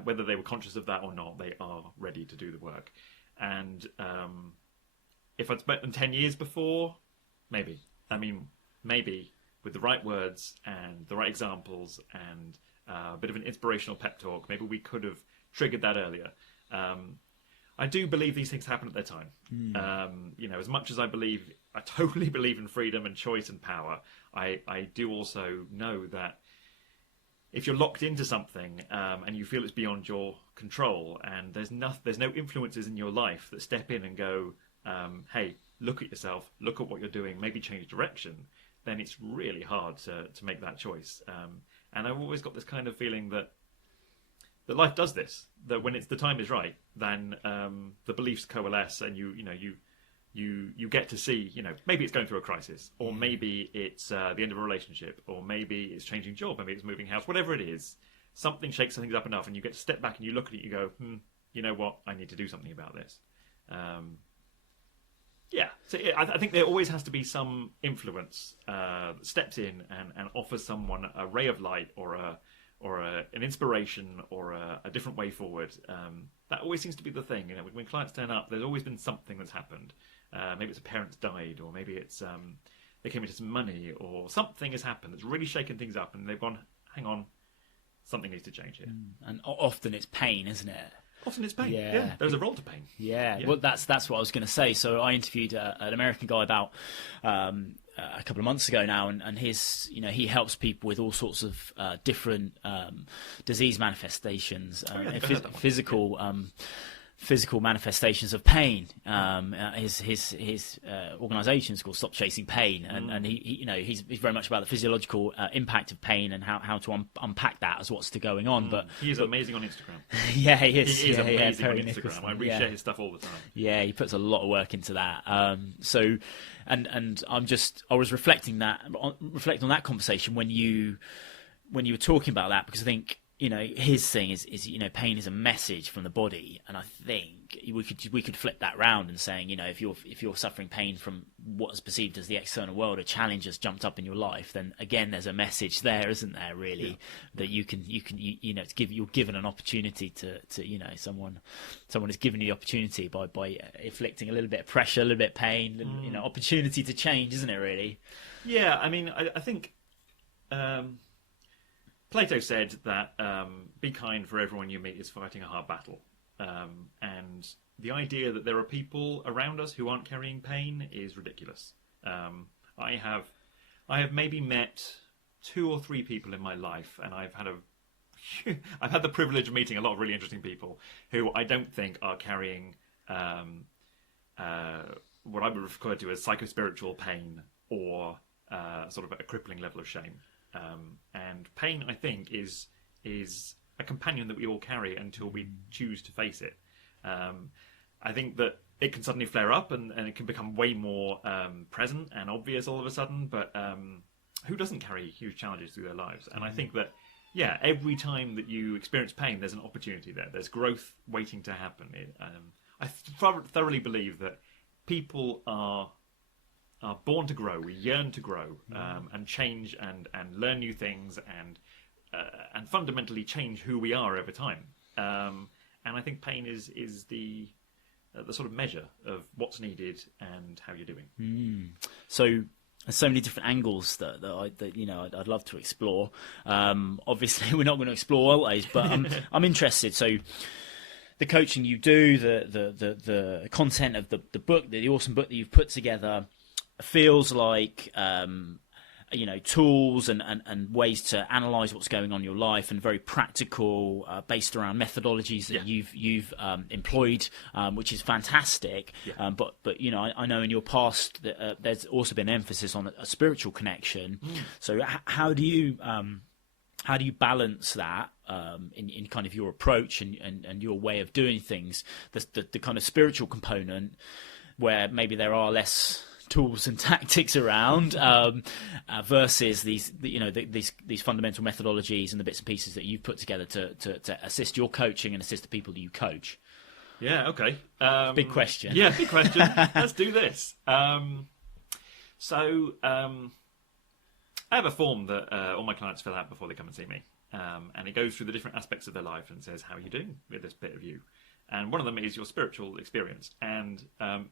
Whether they were conscious of that or not, they are ready to do the work. And if I'd met them 10 years before, maybe. I mean, maybe with the right words and the right examples and a bit of an inspirational pep talk, maybe we could have triggered that earlier. I do believe these things happen at their time. As much as I totally believe in freedom and choice and power, I do also know that if you're locked into something and you feel it's beyond your control and there's no influences in your life that step in and go, hey, look at yourself, look at what you're doing, maybe change direction, then it's really hard to make that choice. And I've always got this kind of feeling that life does this, that when the time is right, then the beliefs coalesce and you get to see, maybe it's going through a crisis, or maybe it's the end of a relationship, or maybe it's changing job, maybe it's moving house, whatever it is, something shakes things up enough and you get to step back and you look at it and you go, you know what, I need to do something about this. So I think there always has to be some influence that steps in and offers someone a ray of light or an inspiration or a different way forward. That always seems to be the thing. When clients turn up, there's always been something that's happened. Maybe it's a parent's died, or maybe it's they came into some money, or something has happened that's really shaken things up, and they've gone, hang on, something needs to change here. And often it's pain, isn't it? Often it's pain. Yeah. There's a role to pain. Yeah. Well, that's what I was going to say. So I interviewed an American guy about a couple of months ago now, and his, he helps people with all sorts of different disease manifestations, physical manifestations of pain. His organisation is called Stop Chasing Pain, and he's very much about the physiological impact of pain and how to unpack that as what's going on. But he is amazing on Instagram. Yeah, he is. He is amazing on Instagram. Nicholson. I reshare his stuff all the time. Yeah, he puts a lot of work into that. So, and I was reflecting on that conversation when you were talking about that, because I think, his thing is pain is a message from the body, and I think we could flip that round and saying, if you're suffering pain from what is perceived as the external world, a challenge has jumped up in your life, then again there's a message there, isn't there? Really, that you're given an opportunity to someone has given you the opportunity by inflicting a little bit of pressure, a little bit of pain, opportunity to change, isn't it? Really. Yeah, I mean, I think. Plato said that be kind, for everyone you meet is fighting a hard battle. And the idea that there are people around us who aren't carrying pain is ridiculous. I have maybe met 2 or 3 people in my life, and I've had the privilege of meeting a lot of really interesting people who I don't think are carrying what I would refer to as psychospiritual pain, or sort of a crippling level of shame. And pain, I think, is a companion that we all carry until we choose to face it. I think that it can suddenly flare up and it can become way more present and obvious all of a sudden, but who doesn't carry huge challenges through their lives? And I think that, yeah, every time that you experience pain, there's an opportunity there. There's growth waiting to happen. I thoroughly believe that people are born to grow. We yearn to grow and change and learn new things and fundamentally change who we are over time. And I think pain is the sort of measure of what's needed and how you're doing. So there's so many different angles that I'd love to explore. Obviously, we're not going to explore always, but I'm interested. So the coaching you do, the content of the book, the awesome book that you've put together, feels like tools and ways to analyze what's going on in your life, and very practical, based around methodologies that you've employed, which is fantastic. But I know in your past that there's also been emphasis on a spiritual connection. So how do you balance that in kind of your approach and your way of doing things, the kind of spiritual component where maybe there are less tools and tactics around, versus these fundamental methodologies and the bits and pieces that you've put together to assist your coaching and assist the people that you coach? Yeah, okay. Big question. Yeah, big question. Let's do this. So I have a form that all my clients fill out before they come and see me, and it goes through the different aspects of their life and says, how are you doing with this bit of you? And one of them is your spiritual experience. And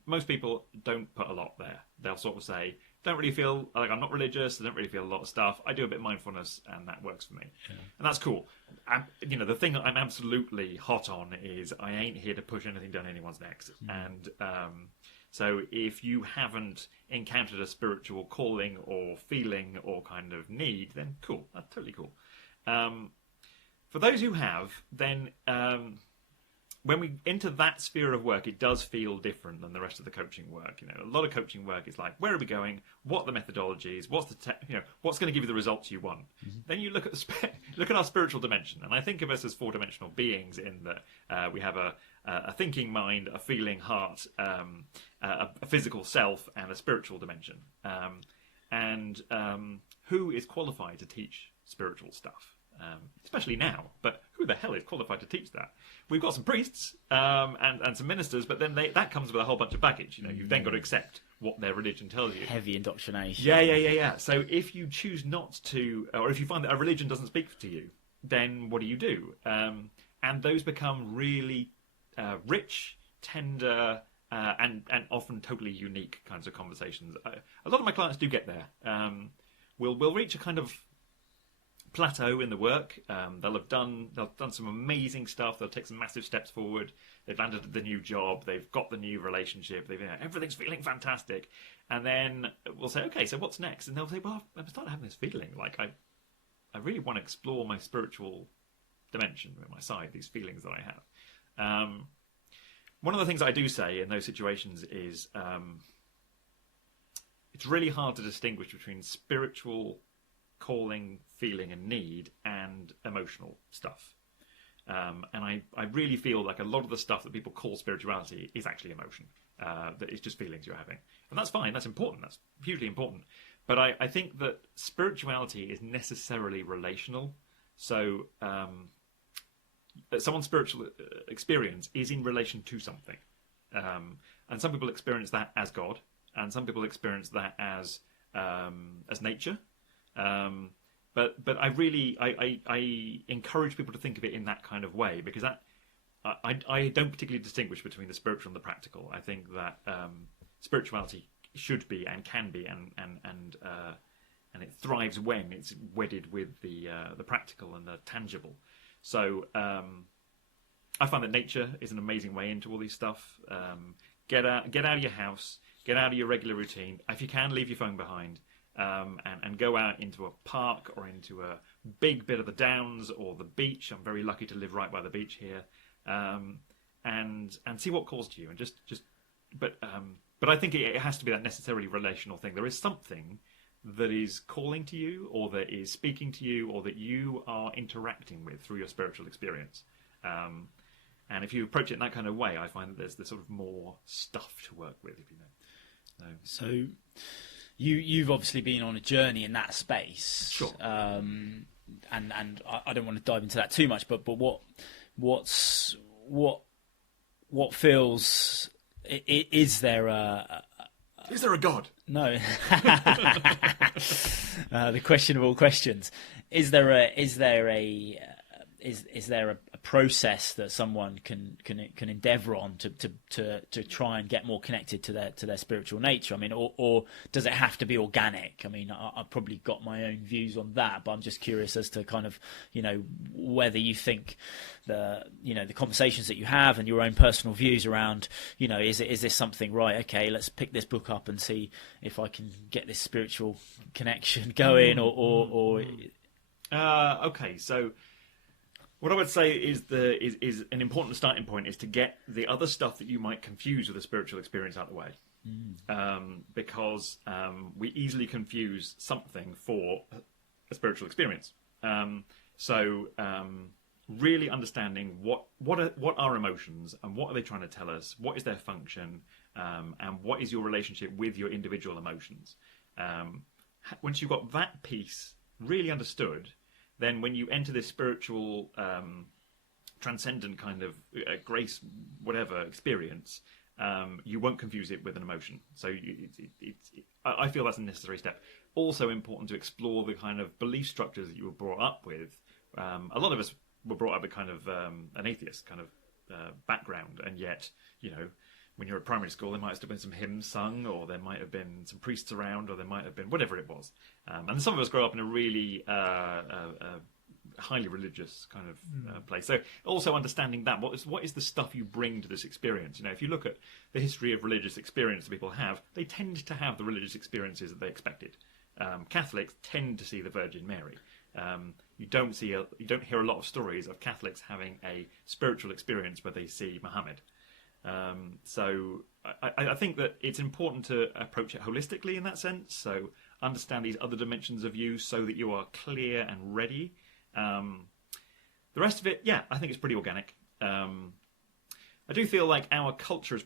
most people don't put a lot there. They'll sort of say, don't really feel like I'm not religious. I don't really feel a lot of stuff. I do a bit of mindfulness, and that works for me. Yeah. And that's cool. The thing that I'm absolutely hot on is I ain't here to push anything down anyone's necks. And so if you haven't encountered a spiritual calling or feeling or kind of need, then cool. That's totally cool. For those who have, then when we enter that sphere of work, it does feel different than the rest of the coaching work. A lot of coaching work is like, where are we going? What are the methodologies? What's what's going to give you the results you want? Then you look at our spiritual dimension, and I think of us as four-dimensional beings in that we have a thinking mind, a feeling heart, a physical self, and a spiritual dimension. And who is qualified to teach spiritual stuff? Especially now, but who the hell is qualified to teach that? We've got some priests and some ministers, but then that comes with a whole bunch of baggage. You've then got to accept what their religion tells you. Heavy indoctrination. Yeah. So if you choose not to, or if you find that a religion doesn't speak to you, then what do? And those become really rich, tender, and often totally unique kinds of conversations. A lot of my clients do get there. We'll reach a kind of plateau in the work. They'll have done some amazing stuff. They'll take some massive steps forward. They've landed the new job. They've got the new relationship. Everything's feeling fantastic. And then we'll say, okay, so what's next? And they'll say, well, I'm starting having this feeling like I really want to explore my spiritual dimension at my side, these feelings that I have. One of the things I do say in those situations is it's really hard to distinguish between spiritual calling, feeling and need and emotional stuff. And I really feel like a lot of the stuff that people call spirituality is actually emotion. That it's just feelings you're having. And that's fine, that's important, that's hugely important. But I think that spirituality is necessarily relational. So someone's spiritual experience is in relation to something. And some people experience that as God, and some people experience that as nature. But I really encourage people to think of it in that kind of way, because that I don't particularly distinguish between the spiritual and the practical. I think that spirituality should be and can be and it thrives when it's wedded with the practical and the tangible. So I find that nature is an amazing way into all these stuff. Get out of your house, get out of your regular routine. If you can, leave your phone behind. And go out into a park or into a big bit of the downs or the beach. I'm very lucky to live right by the beach here, and see what calls to you. And But I think it has to be that necessarily relational thing. There is something that is calling to you, or that is speaking to you, or that you are interacting with through your spiritual experience. And if you approach it in that kind of way, I find that there's sort of more stuff to work with, if you know. So you've obviously been on a journey in that space. Sure. And I don't want to dive into that too much, but what feels, is there a God? No. The question of all questions: is there a process that someone can endeavour on to try and get more connected to their spiritual nature? I mean, or does it have to be organic? I mean, I've probably got my own views on that, but I'm just curious as to kind of, whether you think the conversations that you have and your own personal views around, is this something, right? Okay, let's pick this book up and see if I can get this spiritual connection going, Okay, so what I would say is an important starting point is to get the other stuff that you might confuse with a spiritual experience out of the way, because we easily confuse something for a spiritual experience. So really understanding what are emotions, and what are they trying to tell us, what is their function, and what is your relationship with your individual emotions. Once you've got that piece really understood, then when you enter this spiritual, transcendent kind of grace, whatever experience, you won't confuse it with an emotion. So I feel that's a necessary step. Also important to explore the kind of belief structures that you were brought up with. A lot of us were brought up with kind of an atheist kind of background, and yet, when you're at primary school, there might have still been some hymns sung, or there might have been some priests around, or there might have been whatever it was. And some of us grow up in a really highly religious kind of place. So also understanding that, what is the stuff you bring to this experience? If you look at the history of religious experience that people have, they tend to have the religious experiences that they expected. Catholics tend to see the Virgin Mary. You don't hear a lot of stories of Catholics having a spiritual experience where they see Muhammad. So I think that it's important to approach it holistically in that sense. So understand these other dimensions of you so that you are clear and ready. The rest of it, I think it's pretty organic. I do feel like our culture is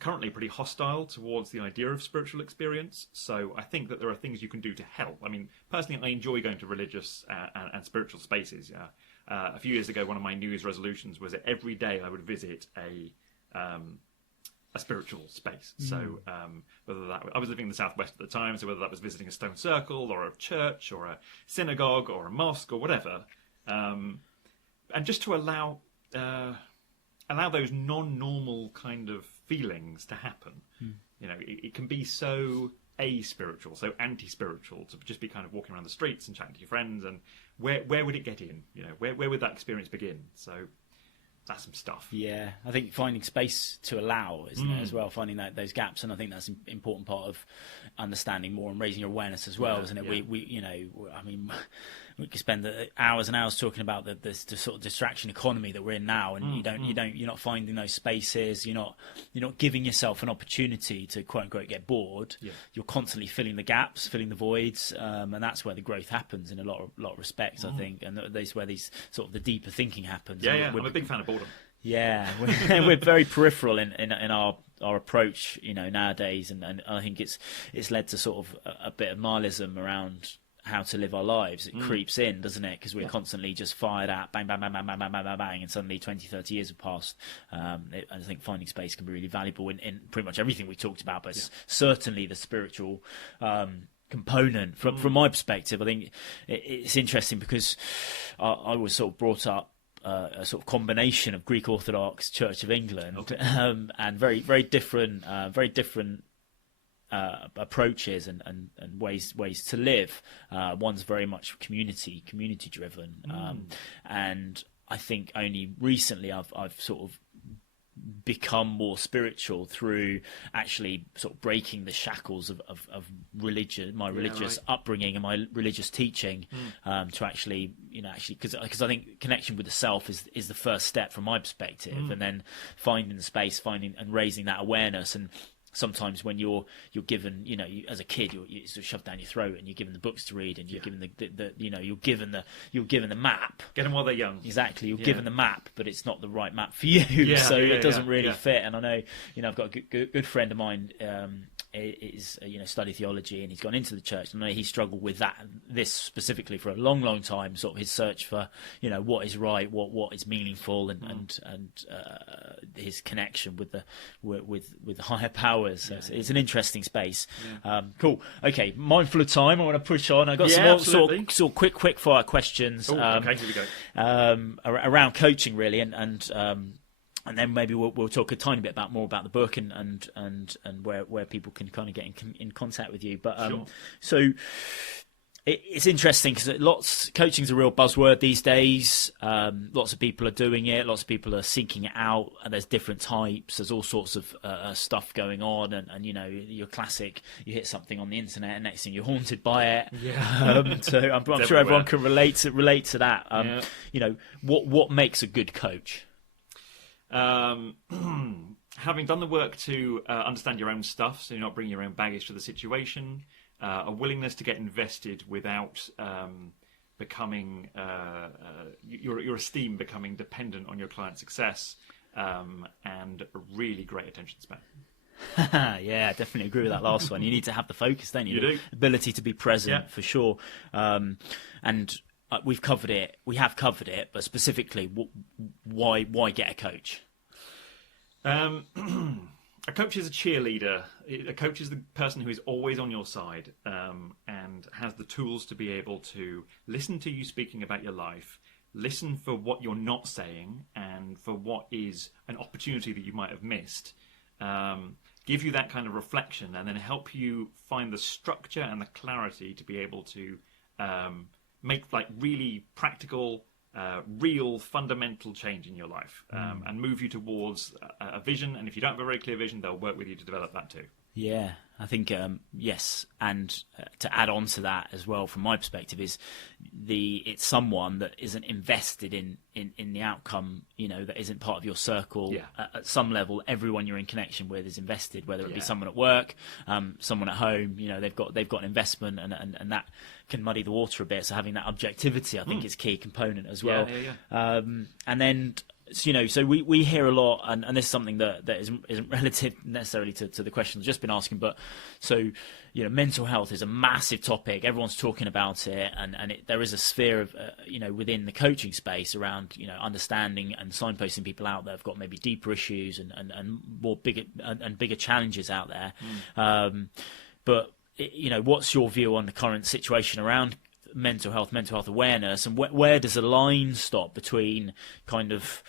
currently pretty hostile towards the idea of spiritual experience. So I think that there are things you can do to help. I mean, personally, I enjoy going to religious and spiritual spaces. A few years ago, one of my New Year's resolutions was that every day I would visit a spiritual space. So whether that, I was living in the Southwest at the time, so whether that was visiting a stone circle or a church or a synagogue or a mosque or whatever, and just to allow those non-normal kind of feelings to happen. It can be so a-spiritual, so anti-spiritual, to just be kind of walking around the streets and chatting to your friends, and where would it get in? Where would that experience begin? So that's some stuff. Yeah, I think finding space to allow, isn't it, as well, finding those gaps, and I think that's an important part of understanding more and raising your awareness as well, isn't it? We could spend hours and hours talking about the sort of distraction economy that we're in now, and you're not finding those spaces. You're not giving yourself an opportunity to quote unquote get bored. Yeah. You're constantly filling the gaps, filling the voids, and that's where the growth happens in a lot of respects, I think, and that's where these sort of the deeper thinking happens. Yeah, I'm a big fan of boredom. Yeah, we're very peripheral in our approach, nowadays, and I think it's led to sort of a bit of nihilism around how to live our lives. It creeps in, doesn't it? Because we're constantly just fired at, bang, bang, bang, bang, bang, bang, bang, bang, bang, and suddenly 20, 30 years have passed. I think finding space can be really valuable in pretty much everything we talked about, but certainly the spiritual component. From my perspective, I think it's interesting because I was sort of brought up a sort of combination of Greek Orthodox, Church of England, and very, very different approaches and ways to live. One's very much community driven, and I think only recently I've sort of become more spiritual through actually sort of breaking the shackles of religion, my religious upbringing and my religious teaching, to actually because I think connection with the self is the first step from my perspective, and then finding the space, and raising that awareness and sometimes when you're given, as a kid, you're sort of shoved down your throat, and you're given the books to read, and you're given you're given the map. Get them while they're young. Exactly, you're given the map, but it's not the right map for you, it doesn't really fit. And I know, I've got a good friend of mine. Is study theology, and he's gone into the church. And I know he struggled with this specifically for a long time. Sort of his search for what is right, what is meaningful, and his connection with the higher powers. So it's an interesting space. Cool. Okay, mindful of time, I want to push on. I got some more sort of quick fire questions. Okay, here we go. Around coaching, really, and then maybe we'll talk a tiny bit more about the book and where people can kind of get in contact with you. But sure. So it's interesting because coaching's a real buzzword these days. Lots of people are doing it. Lots of people are seeking it out. And there's different types. There's all sorts of stuff going on. And your classic, you hit something on the internet, and next thing you're haunted by it. Yeah. So I'm sure everyone can relate to that. What makes a good coach? Having done the work to understand your own stuff, so you're not bringing your own baggage to the situation, a willingness to get invested without becoming your esteem becoming dependent on your client's success, and a really great attention span. Yeah, I definitely agree with that last one. You need to have the focus, don't you? You do. Ability to be present, for sure. And we have covered it, but specifically, why get a coach? A coach is a cheerleader. A coach is the person who is always on your side, and has the tools to be able to listen to you speaking about your life, listen for what you're not saying, and for what is an opportunity that you might have missed. Give you that kind of reflection, and then help you find the structure and the clarity to be able to make really practical, real, fundamental change in your life, and move you towards a vision. And if you don't have a very clear vision, they'll work with you to develop that too. Yeah, I think yes, and to add on to that as well, from my perspective, is it's someone that isn't invested in the outcome. That isn't part of your circle. Yeah. At some level, everyone you're in connection with is invested, whether it be someone at work, someone at home. They've got an investment, and that can muddy the water a bit. So having that objectivity, I think, is a key component as well. Yeah. And then, so we hear a lot, and this is something that isn't relative necessarily to the question I've just been asking, but so mental health is a massive topic. Everyone's talking about it, and there is a sphere of within the coaching space around understanding and signposting people out that have got maybe deeper issues and more bigger challenges out there. But what's your view on the current situation around mental health awareness, and where does the line stop between kind of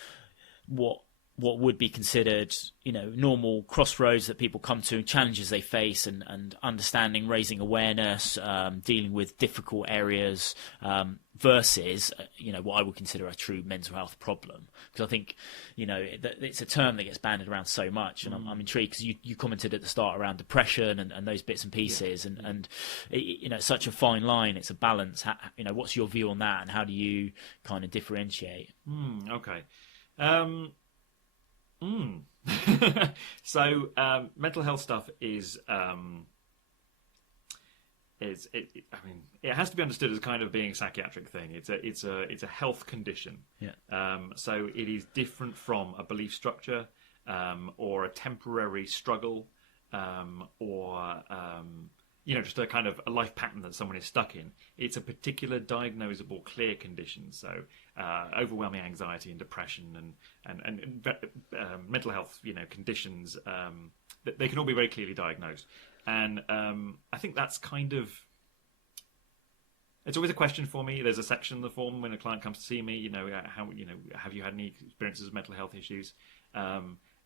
what would be considered normal crossroads that people come to, challenges they face, and understanding, raising awareness, dealing with difficult areas, versus what I would consider a true mental health problem? Because I think it's a term that gets bandied around so much, and I'm intrigued because you commented at the start around depression and those bits and pieces, and it's such a fine line. It's a balance. What's your view on that, and how do you kind of differentiate? Okay. So mental health stuff is it has to be understood as kind of being a psychiatric thing. It's a health condition. So it is different from a belief structure, or a temporary struggle, or just a kind of a life pattern that someone is stuck in. It's a particular diagnosable, clear condition. So overwhelming anxiety and depression and mental health conditions, they can all be very clearly diagnosed. And I think that's kind of, it's always a question for me. There's a section in the form when a client comes to see me, have you had any experiences of mental health issues?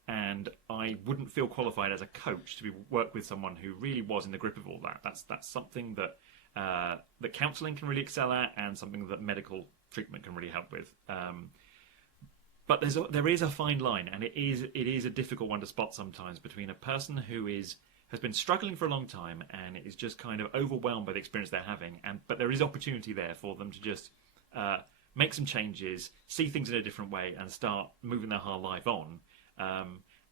And I wouldn't feel qualified as a coach to work with someone who really was in the grip of all that. That's something that that counselling can really excel at, and something that medical treatment can really help with. But there is a fine line, and it is a difficult one to spot sometimes, between a person who has been struggling for a long time and is just kind of overwhelmed by the experience they're having, but there is opportunity there for them to just make some changes, see things in a different way, and start moving their whole life on.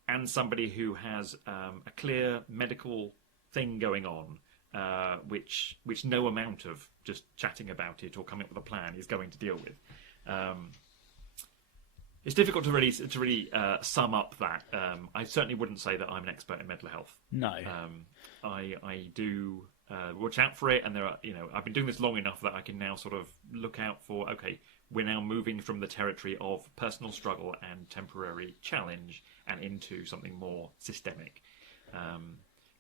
and somebody who has a clear medical thing going on, which no amount of just chatting about it or coming up with a plan is going to deal with. It's difficult to really sum up that. I certainly wouldn't say that I'm an expert in mental health. No. I do watch out for it, and there are, I've been doing this long enough that I can now sort of look out for, okay, we're now moving from the territory of personal struggle and temporary challenge and into something more systemic.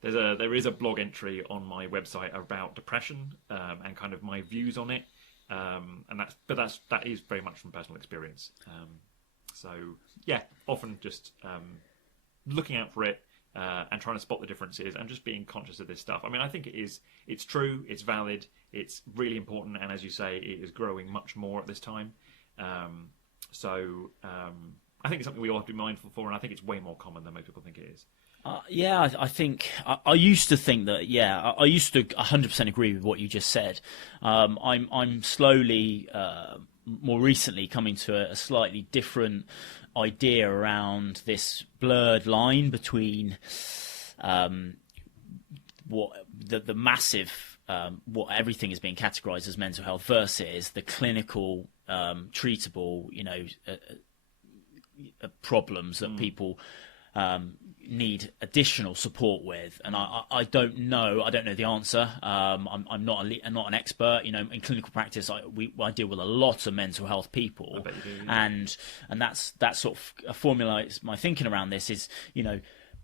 There is a blog entry on my website about depression and kind of my views on it, and that is very much from personal experience. So yeah, often just looking out for it and trying to spot the differences and just being conscious of this stuff. I mean, I think it's true, it's valid, it's really important, and as you say, it is growing much more at this time. So I think it's something we all have to be mindful for, and I think it's way more common than most people think it is. I think I used to think that. Yeah, I used to 100% agree with what you just said. I'm slowly, more recently, coming to a slightly different idea around this blurred line between what the massive, what everything is being categorised as mental health versus the clinical, treatable, problems that people need additional support with, and I don't know the answer. I'm not an expert, in clinical practice. I deal with a lot of mental health people, I bet you do, yeah. and that's sort of formulates my thinking around this. Is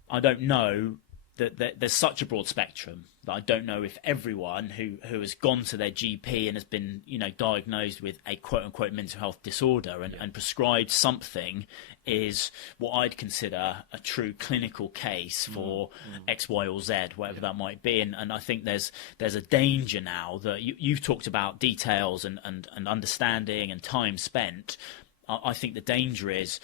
I don't know that there's such a broad spectrum that I don't know if everyone who has gone to their GP and has been diagnosed with a quote unquote mental health disorder and prescribed something is what I'd consider a true clinical case for X, Y, or Z, whatever that might be. And I think there's a danger now that you've talked about details and understanding and time spent. I think the danger is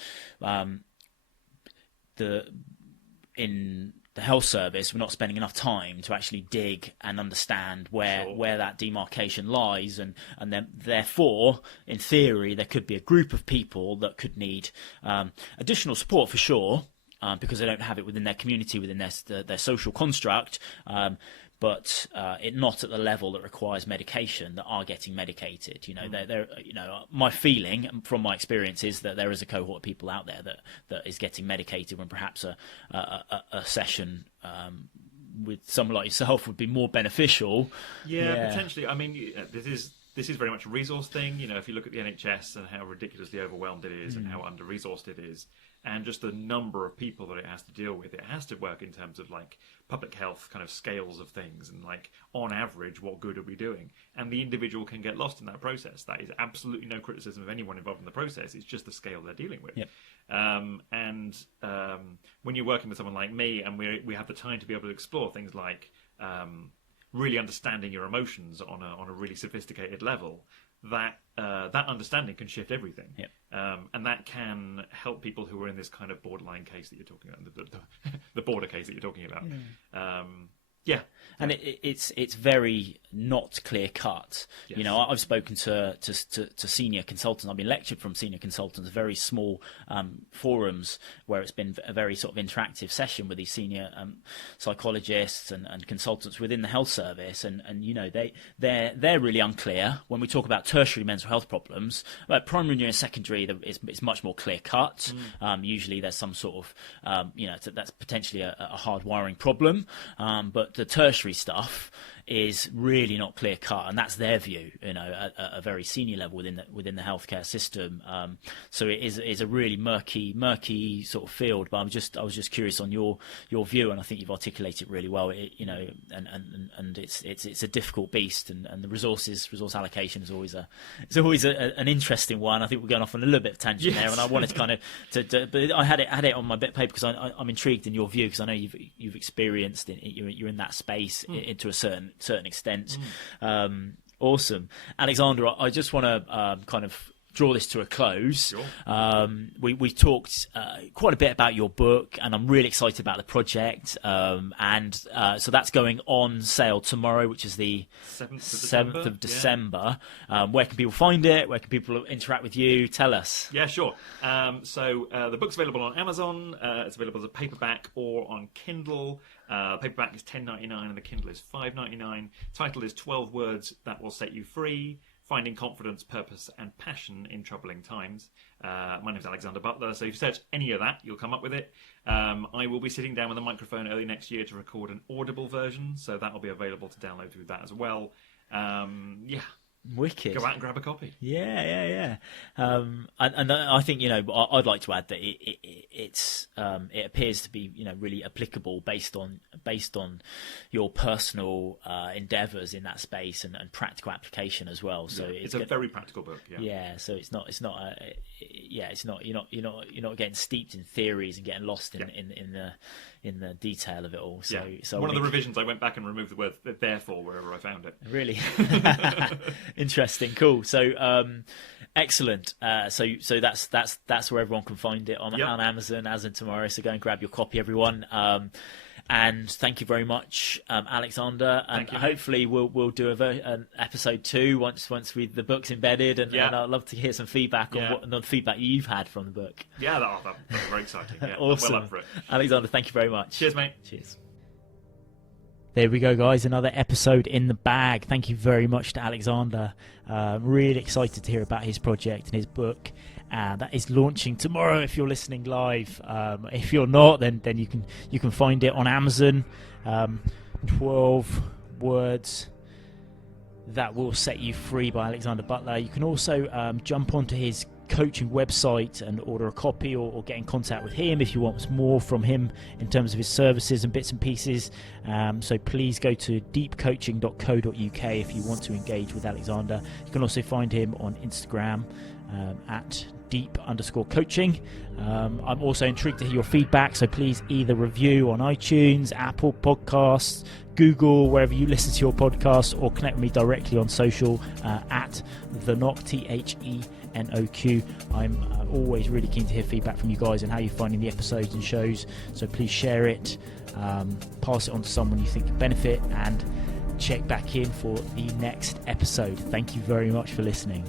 in the health service, we're not spending enough time to actually dig and understand where that demarcation lies, and then therefore, in theory, there could be a group of people that could need additional support for sure, because they don't have it within their community, within their social construct, but it not at the level that requires medication, that are getting medicated. My feeling from my experience is that there is a cohort of people out there that is getting medicated when perhaps a session with someone like yourself would be more beneficial. Yeah, potentially. I mean, this is very much a resource thing. If you look at the NHS and how ridiculously overwhelmed it is and how under-resourced it is, and just the number of people that it has to deal with, it has to work in terms of like public health kind of scales of things, and like on average, what good are we doing? And the individual can get lost in that process. That is absolutely no criticism of anyone involved in the process. It's just the scale they're dealing with. Yep. When you're working with someone like me, and we have the time to be able to explore things like really understanding your emotions on a really sophisticated level, that understanding can shift everything. Yep. And that can help people who are in this kind of borderline case that you're talking about, the border case that you're talking about. Yeah. And it's very not clear cut. Yes. I've spoken to senior consultants. I've been lectured from senior consultants, very small forums where it's been a very sort of interactive session with these senior psychologists and consultants within the health service, and they're really unclear when we talk about tertiary mental health problems. Like primary and secondary, it's much more clear cut. Usually there's some sort of that's potentially a hard wiring problem, but the tertiary stuff is really not clear cut, and that's their view, at a very senior level within the healthcare system. So it is a really murky sort of field. But I was just curious on your view, and I think you've articulated it really well. And it's a difficult beast, and the resource allocation is always an interesting one. I think we're going off on a little bit of tangent there, and I wanted to kind of but I had it on my bit of paper because I'm intrigued in your view, because I know you've experienced you're in that space to a certain extent. Awesome. Alexander, I just want to kind of draw this to a close, Sure. we talked quite a bit about your book, and I'm really excited about the project. So that's going on sale tomorrow, which is the 7th of December. Yeah. Where can people find it? Where can people interact with you? Tell us. Yeah, sure. So the book's available on Amazon. It's available as a paperback or on Kindle. Paperback is $10.99 and the Kindle is $5.99. Title is 12 Words That Will Set You Free: Finding Confidence, Purpose and Passion in Troubling Times. My name is Alexander Butler, so if you search any of that, you'll come up with it. I will be sitting down with a microphone early next year to record an Audible version, so that will be available to download through that as well. Wicked. Go out and grab a copy. Yeah. And I think, I'd like to add that it appears to be, really applicable based on your personal endeavours in that space and practical application as well. So it's a very practical book. Yeah. So you're not getting steeped in theories and getting lost in the detail of it all. So one of the revisions, I went back and removed the word therefore wherever I found it. Really. Interesting, cool. So excellent. So that's where everyone can find it on Amazon as of tomorrow. So go and grab your copy, everyone. And thank you very much, Alexander. And hopefully we'll do an episode 2 once the book's embedded. And I'd love to hear some feedback on the feedback you've had from the book. Yeah, that'll be very exciting. Yeah, awesome. Well up for it. Alexander, thank you very much. Cheers, mate. Cheers. There we go, guys. Another episode in the bag. Thank you very much to Alexander. Really excited to hear about his project and his book. That is launching tomorrow if you're listening live. If you're not, then you can find it on Amazon. 12 Words That Will Set You Free by Alexander Butler. You can also jump onto his coaching website and order a copy or get in contact with him if you want more from him in terms of his services and bits and pieces. So please go to deepcoaching.co.uk if you want to engage with Alexander. You can also find him on Instagram at deep_coaching. I'm also intrigued to hear your feedback, so please either review on iTunes, Apple Podcasts, Google, wherever you listen to your podcast, or connect with me directly on social at The Knock, THENOQ. I'm always really keen to hear feedback from you guys and how you're finding the episodes and shows, so please share it, pass it on to someone you think can benefit, and check back in for the next episode. Thank you very much for listening.